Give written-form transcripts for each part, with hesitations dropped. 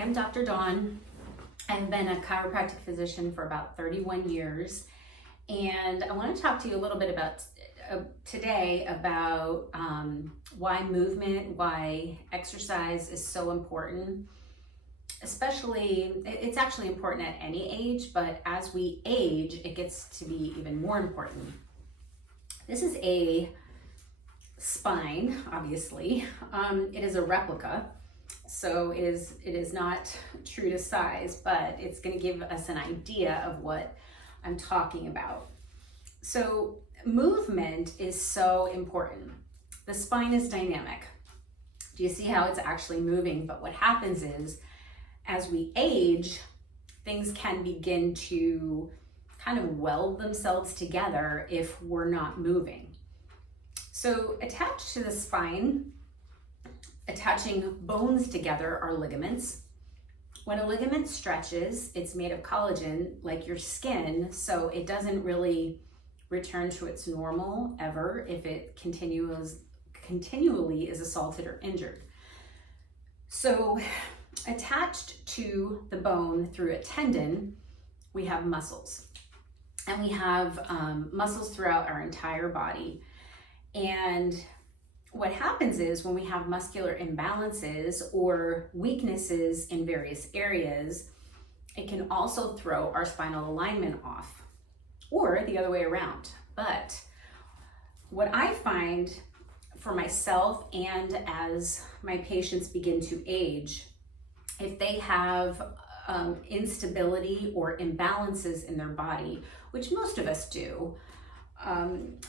am Dr. Dawn. I've been a chiropractic physician for about 31 years, and I want to talk to you a little bit about today about why movement, why exercise is so important. Especially, it's actually important at any age, but as we age, it gets to be even more important. This is a spine, obviously. It is a replica, so it is not true to size, but it's going to give us an idea of what I'm talking about. So movement is so important. The spine is dynamic. Do you see how it's actually moving? But what happens is, as we age, things can begin to kind of weld themselves together if we're not moving. So attached to the spine, attaching bones together, are ligaments. When a ligament stretches, it's made of collagen, like your skin, so it doesn't really return to its normal ever if it continually is assaulted or injured. So attached to the bone through a tendon, we have muscles. And we have muscles throughout our entire body. And what happens is when we have muscular imbalances or weaknesses in various areas, it can also throw our spinal alignment off, or the other way around. But what I find for myself and as my patients begin to age, if they have instability or imbalances in their body, which most of us do,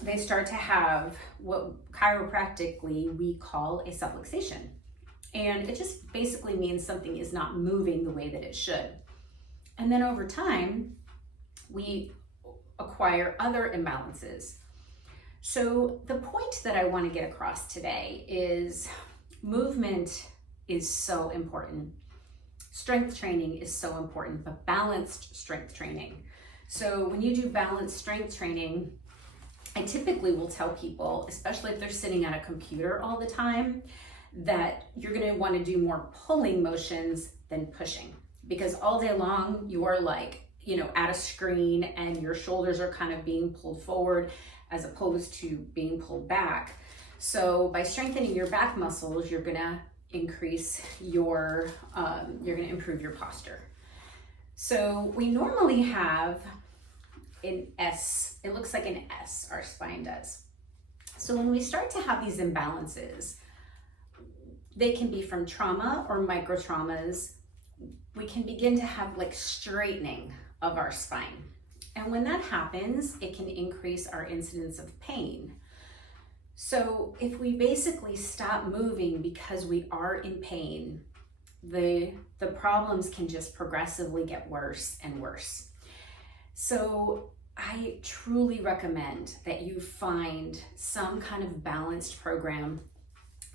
they start to have what chiropractically we call a subluxation. And it just basically means something is not moving the way that it should. And then over time, we acquire other imbalances. So the point that I want to get across today is movement is so important. Strength training is so important, but balanced strength training. So when you do balanced strength training, I typically will tell people, especially if they're sitting at a computer all the time, that you're going to want to do more pulling motions than pushing, because all day long you are like, at a screen and your shoulders are kind of being pulled forward as opposed to being pulled back. So by strengthening your back muscles, you're going to increase your, you're going to improve your posture. So we normally have an S, it looks like an S, our spine does. So when we start to have these imbalances, they can be from trauma or micro traumas. We can begin to have like straightening of our spine. And when that happens, it can increase our incidence of pain. So if we basically stop moving because we are in pain, the problems can just progressively get worse and worse. So I truly recommend that you find some kind of balanced program.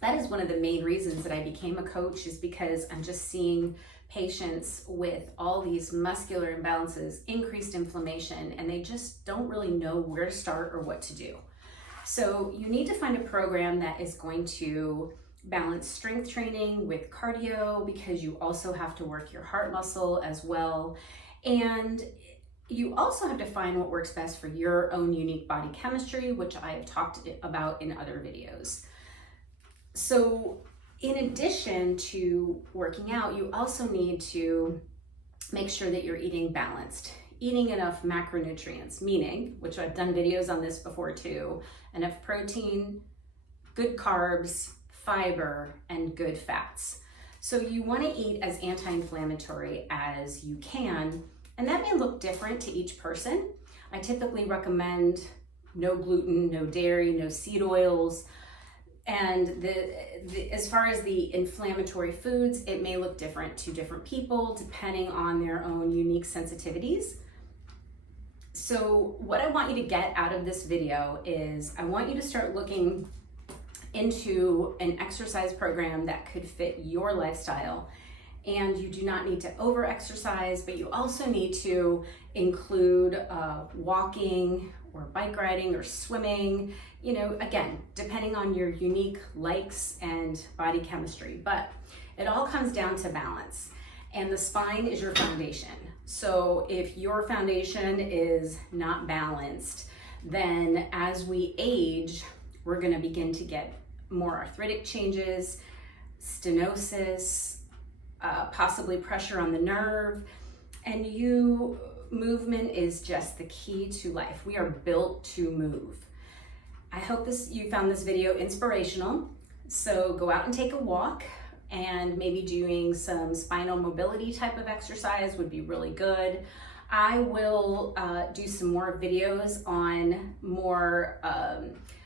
That is one of the main reasons that I became a coach, is because I'm just seeing patients with all these muscular imbalances, increased inflammation, and they just don't really know where to start or what to do. So you need to find a program that is going to balance strength training with cardio, because you also have to work your heart muscle as well. And you also have to find what works best for your own unique body chemistry, which I have talked about in other videos. So in addition to working out, you also need to make sure that you're eating balanced. Eating enough macronutrients, meaning, which I've done videos on this before too, enough protein, good carbs, fiber, and good fats. So you want to eat as anti-inflammatory as you can, and that may look different to each person. I typically recommend no gluten, no dairy, no seed oils. And as far as the inflammatory foods, it may look different to different people depending on their own unique sensitivities. So what I want you to get out of this video is I want you to start looking into an exercise program that could fit your lifestyle. And you do not need to over-exercise, but you also need to include walking or bike riding or swimming, again, depending on your unique likes and body chemistry. But it all comes down to balance. and the spine is your foundation. So if your foundation is not balanced, then as we age, we're going to begin to get more arthritic changes, stenosis, possibly pressure on the nerve, and movement is just the key to life. We are built to move. I hope you found this video inspirational. So go out and take a walk, and maybe doing some spinal mobility type of exercise would be really good. I will do some more videos on more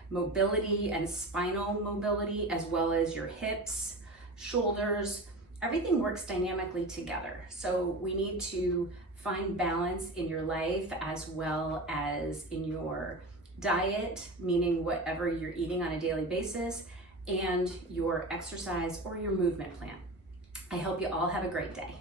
mobility and spinal mobility, as well as your hips, shoulders. Everything works dynamically together. So we need to find balance in your life as well as in your diet, meaning whatever you're eating on a daily basis, and your exercise or your movement plan. I hope you all have a great day.